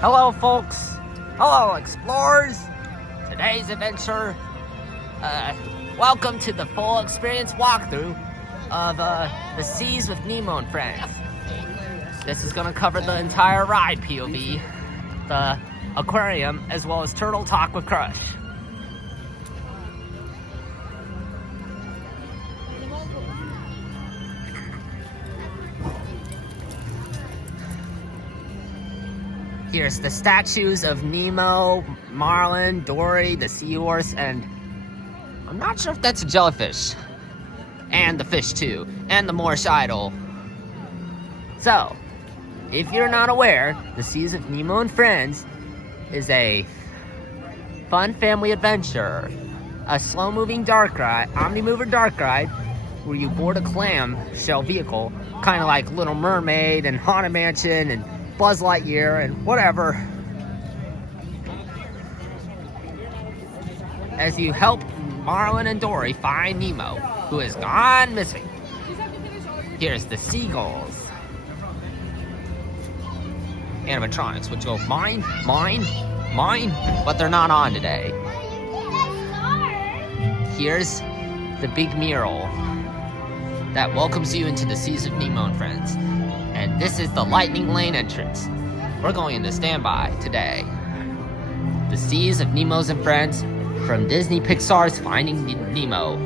Hello folks, hello explorers. Today's adventure, welcome to the full experience walkthrough of the Seas with Nemo and Friends. This is gonna cover the entire ride POV, the aquarium, as well as Turtle Talk with Crush. Here's the statues of Nemo, Marlin, Dory, the seahorse, and I'm not sure if that's a jellyfish. And the fish too, and the Moorish idol. So, if you're not aware, the Seas of Nemo and Friends is a fun family adventure. A slow-moving dark ride, omni-mover dark ride, where you board a clam shell vehicle, kind of like Little Mermaid and Haunted Mansion and Buzz Lightyear and whatever, as you help Marlin and Dory find Nemo, who has gone missing. Here's the seagulls. Animatronics, which go mine, mine, mine, but they're not on today. Here's the big mural that welcomes you into the Seas of Nemo and Friends. And this is the Lightning Lane entrance. We're going into standby today. The Seas of Nemo's and Friends from Disney Pixar's Finding Nemo.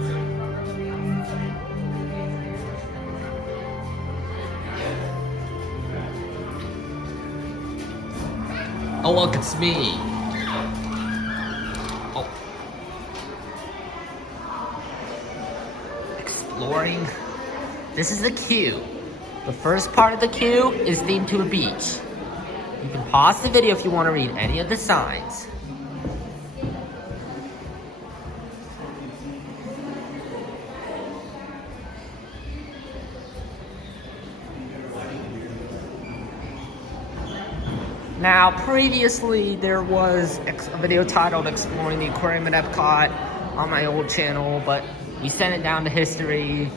Oh look, it's me. Oh. Exploring. This is the queue. The first part of the queue is themed to a beach. You can pause the video if you want to read any of the signs. Now, previously there was a video titled Exploring the Aquarium at Epcot on my old channel, but we sent it down to history.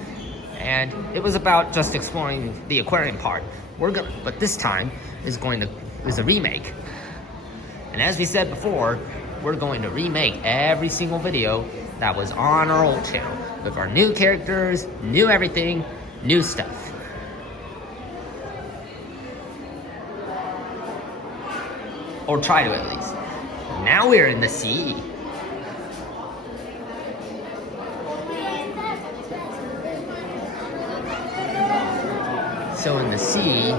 And it was about just exploring the aquarium part. But this time is a remake. And as we said before, we're going to remake every single video that was on our old channel with our new characters, new everything, new stuff. Or try to at least. Now we're in the sea. So in the sea,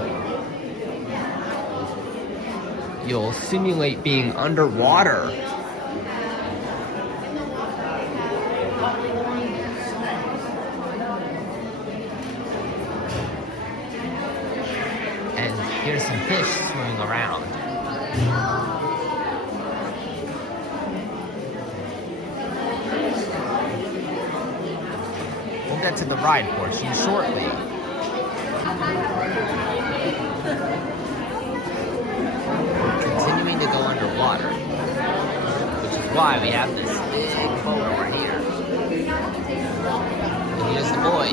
you'll simulate being underwater. And here's some fish swimming around. We'll get to the ride portion shortly. We're continuing to go underwater, which is why we have this big boat over here. And here's the boy.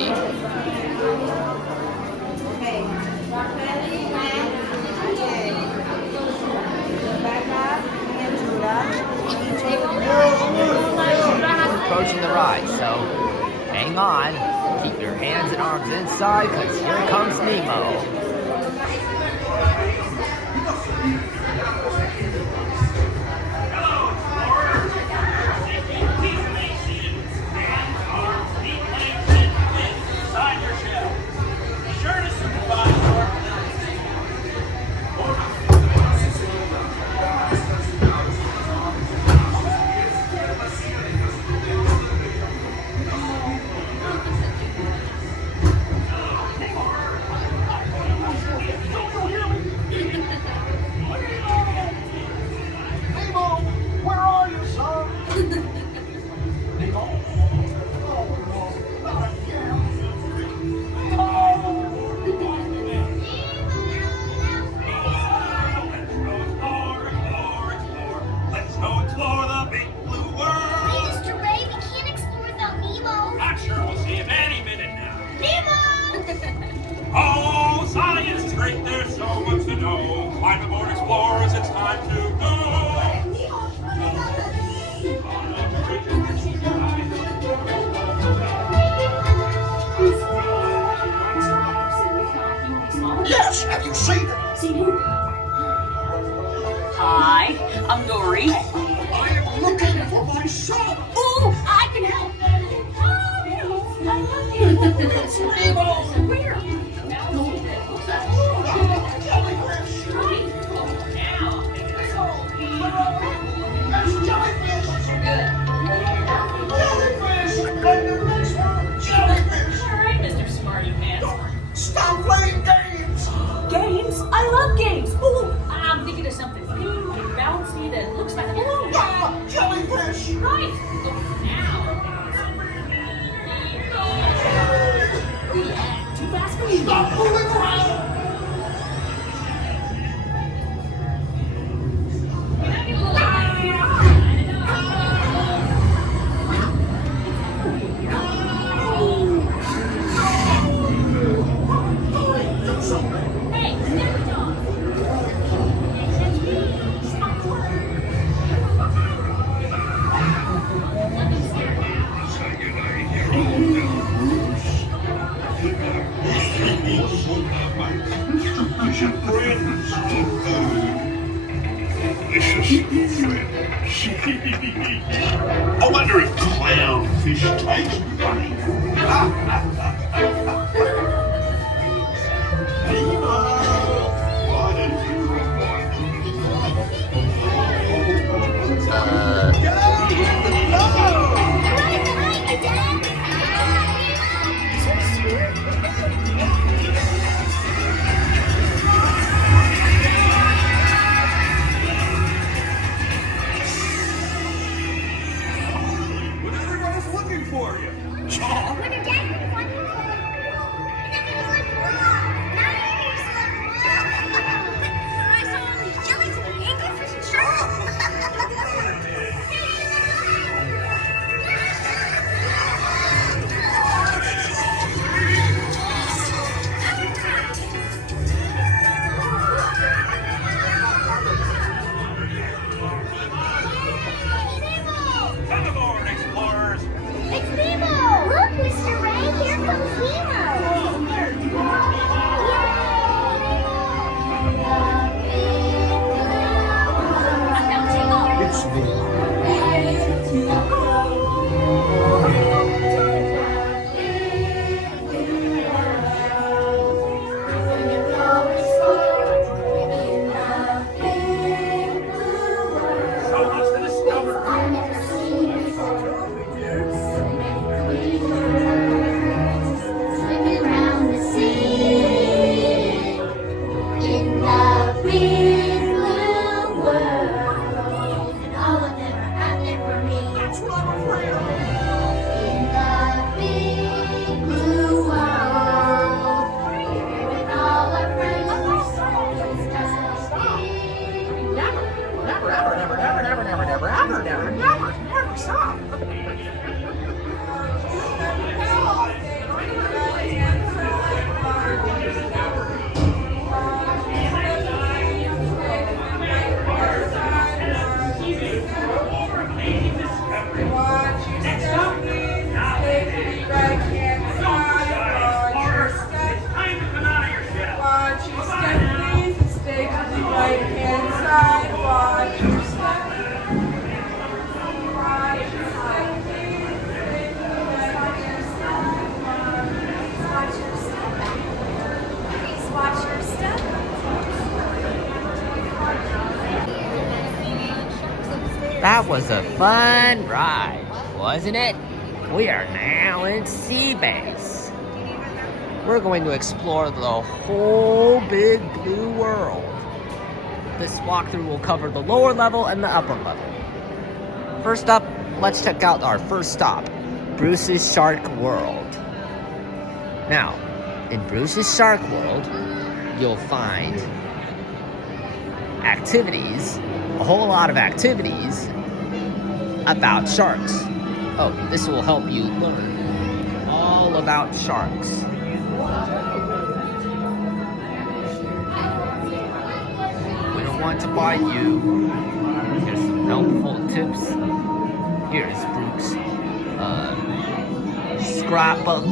We're approaching the ride, so hang on. Keep your hands and arms inside, because here comes Nemo. Yes, have you seen it? Seen who? Hi, I'm Dory. I am looking for my son. Ooh, I can help. I love you. It's Nemo. Where? Jellyfish. Right. That's jellyfish. Jellyfish. And the next one, jellyfish. All right, Mr. Smarty Pants. Stop playing games. Games? I love games. Ooh, I'm thinking of something pink and bouncy that looks like a balloon. Jellyfish. Right. Now. Too fast for you. Stop moving around. Hey, never dog. Friends. Delicious friends. I wonder if clownfish taste funny. Nemo, why don't you remind me? When everybody's looking for you. When your dad couldn't find you, and then he was like, "Whoa, nice!" I saw all these jellies and angelfish and sharks. Come aboard, explorers. It's Nemo! Look, Mr. Ray, here comes Nemo! It's me. So much to discover. Swimming around the sea in the big blue world, and all of them are out there for me. That's what I'm afraid of. In the big blue world, here with all our friends. Never stop. That was a fun ride, wasn't it? We are now in Sea Base. We're going to explore the whole big blue world. This walkthrough will cover the lower level and the upper level. First up, let's check out our first stop, Bruce's Shark World. Now, in Bruce's Shark World, you'll find activities, a whole lot of activities about sharks. Oh, this will help you learn all about sharks. We don't want to bite you. Here's some helpful tips. Here's Brooks' scrapbook.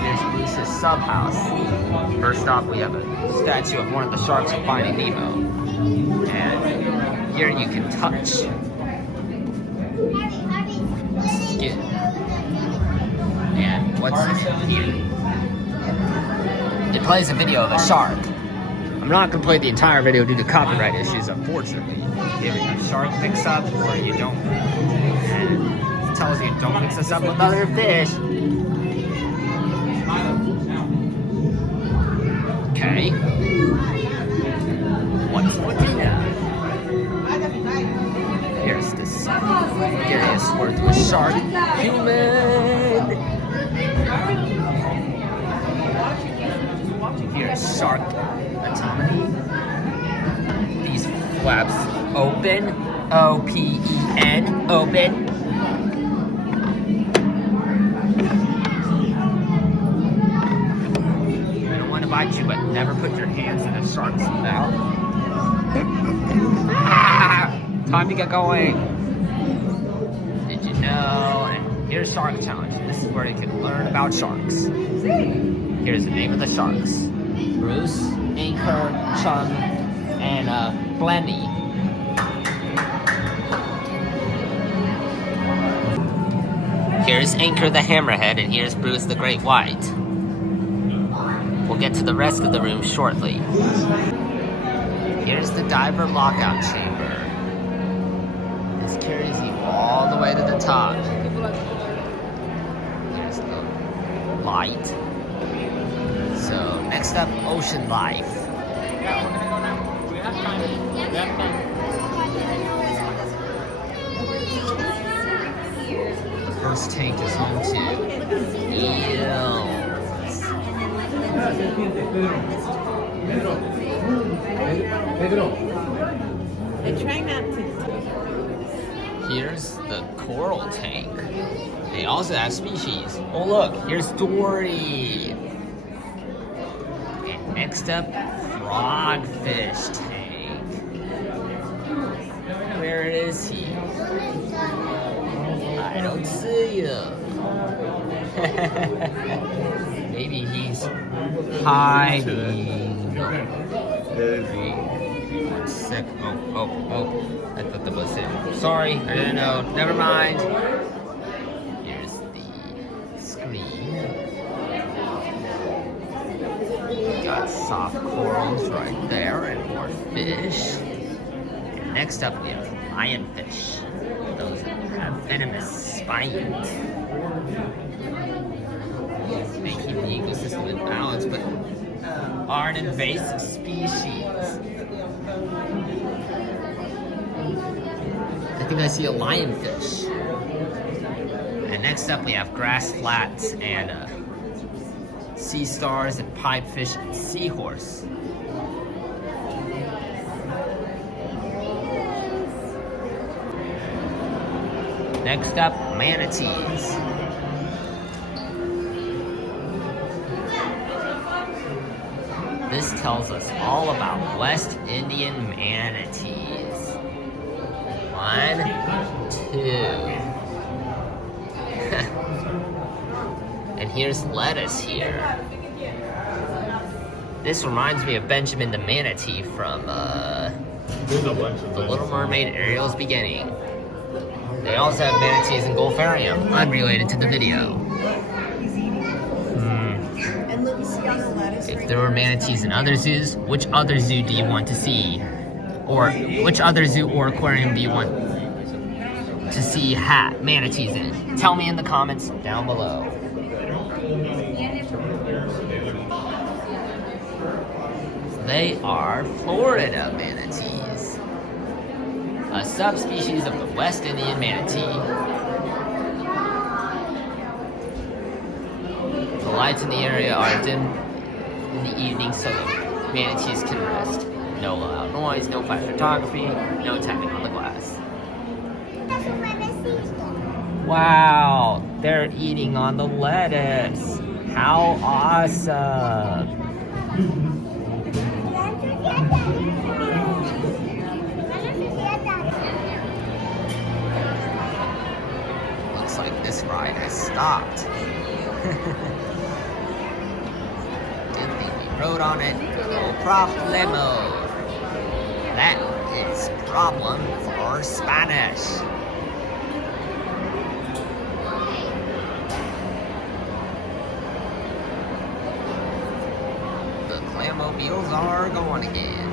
Here's Bruce's sub house. First off, we have a statue of one of the sharks from Finding Nemo. And here you can touch skin. And what's here? It plays a video of a shark. I'm not going to play the entire video due to copyright issues, unfortunately. Here we have shark mix up, or you don't. And it tells you don't mix this up with other fish. Okay. What's looking at? Here's this Garius worthless shark human. Here's shark autonomy. These flaps open. O-P-E-N. Open. I don't want to bite you, but never put your hands in a shark's mouth. Ah! Time to get going. Did you know? And here's Shark Challenge. This is where you can learn about sharks. Here's the name of the sharks. Bruce, Anchor, Chum, and Blenny. Here's Anchor the Hammerhead, and here's Bruce the Great White. We'll get to the rest of the room shortly. Here's the diver lockout chamber. This carries you all the way to the top. Here's the light. So next up, ocean life. The first tank is home to eels. I try not to. Here's the coral tank. They also have species. Oh look, here's Dory. And next up, frogfish tank. Where is he? I don't see him. Maybe he's hiding. One sec. Oh. I thought that was him. Sorry, I didn't know. Never mind. Here's the screen. Got soft corals right there and more fish. And next up we have lionfish. Those have venomous spines. They keep the ecosystem in balance, but are an invasive species. I think I see a lionfish. And next up we have grass flats and sea stars and pipefish and seahorse. Next up, manatees. This tells us all about West Indian manatees. 1, 2. And here's lettuce here. This reminds me of Benjamin the manatee from The Little Mermaid Ariel's Beginning. They also have manatees in Gulfarium, unrelated to the video. If there were manatees in other zoos, which other zoo do you want to see? Or which other zoo or aquarium do you want to see manatees in? Tell me in the comments down below. They are Florida manatees, a subspecies of the West Indian manatee. The lights in the area are dim in the evening so the manatees can rest. No loud noise, no flash photography, no tapping on the glass. Wow, they're eating on the lettuce. How awesome! Looks like this ride has stopped. Didn't think we rode on it. No problemo. That is problem for Spanish. The clammobiles are going again.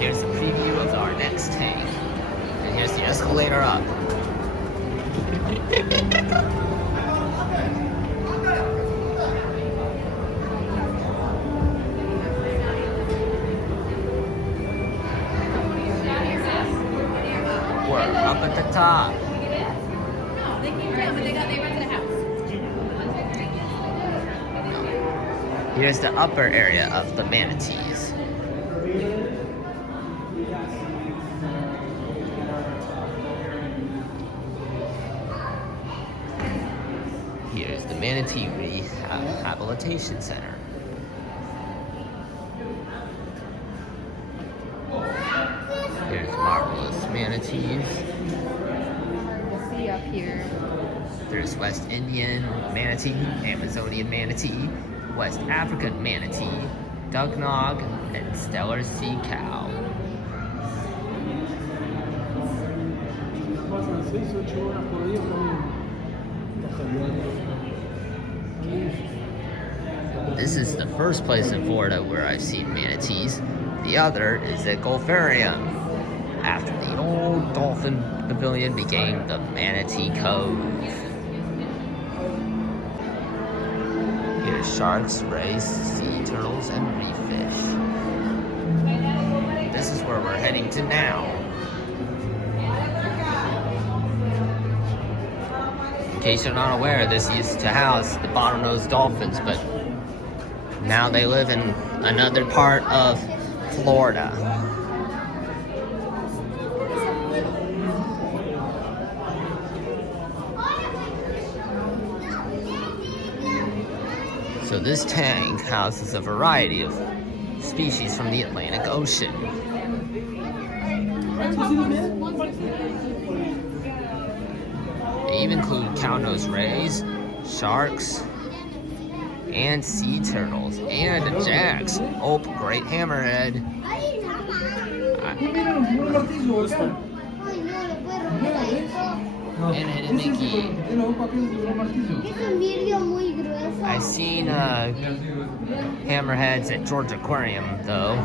Here's a preview of our next tank. And here's the escalator up. We're up at the top. No, they came down, but they rented a house. Here's the upper area of the manatees. Here's the Manatee Rehabilitation Center. Here's marvelous manatees. We'll see up here. There's West Indian manatee, Amazonian manatee, West African manatee, ducknog, and stellar sea cow. This is the first place in Florida where I've seen manatees. The other is at Gulfarium, after the old dolphin pavilion became the Manatee Cove. Here's sharks, rays, sea turtles, and reef fish. This is where we're heading to now. In case you're not aware, this used to house the bottlenose dolphins, but now they live in another part of Florida. So this tank houses a variety of species from the Atlantic Ocean. They even include cow-nosed rays, sharks, and sea turtles, and jacks. Oh, great hammerhead. And Mickey. I've seen hammerheads at Georgia Aquarium, though.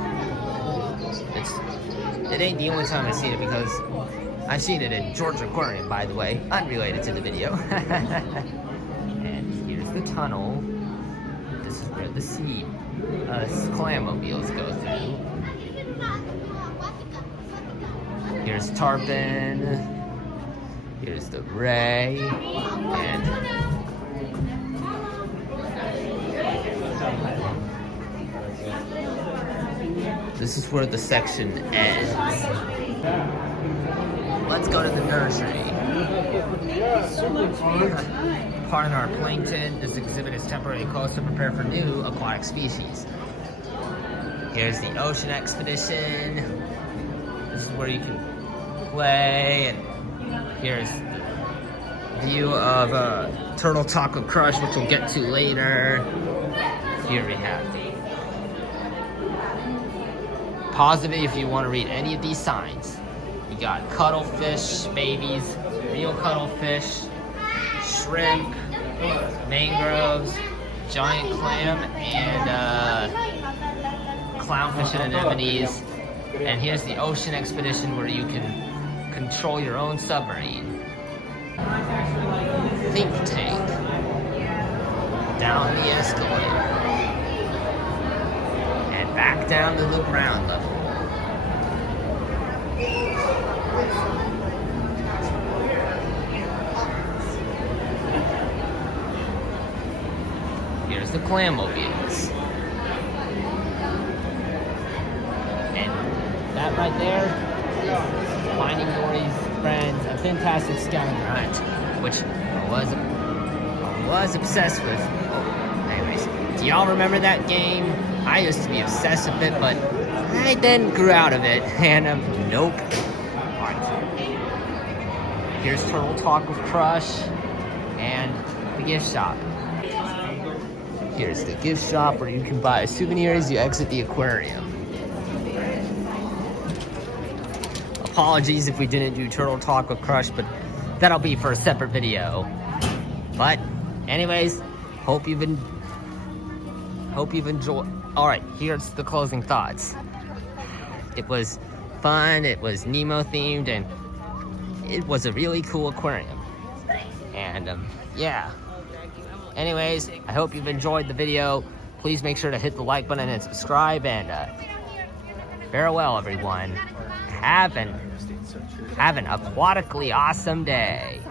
It ain't the only time I've seen it, because I've seen it at Georgia Aquarium, by the way, unrelated to the video. And here's the tunnel. This is where the sea clammobiles go through. Here's tarpon. Here's the ray. And this is where the section ends. Let's go to the nursery. Pardon our plankton. This exhibit is temporarily closed to prepare for new aquatic species. Here's the ocean expedition. This is where you can play, and here's view of Turtle Taco Crush, which we'll get to later. Here we have the pause the video if you want to read any of these signs. We got cuttlefish babies, real cuttlefish, shrimp, mangroves, giant clam, and clownfish and anemones. And here's the ocean expedition where you can control your own submarine. Think tank. Down the escalator. And back down to the ground level. Glammobiles. And that right there is Finding Dory's Friends, a fantastic scavenger hunt, which I was obsessed with. Oh, anyways, do y'all remember that game? I used to be obsessed with it, but I then grew out of it, and nope. Alright. Here's Turtle Talk with Crush, and the gift shop. Here's the gift shop where you can buy souvenirs as you exit the aquarium. Apologies if we didn't do Turtle Talk with Crush, but that'll be for a separate video. But anyways, hope you've enjoyed. All right, here's the closing thoughts. It was fun, it was Nemo themed, and it was a really cool aquarium. And yeah. Anyways, I hope you've enjoyed the video. Please make sure to hit the like button and subscribe, and farewell everyone. Have an aquatically awesome day.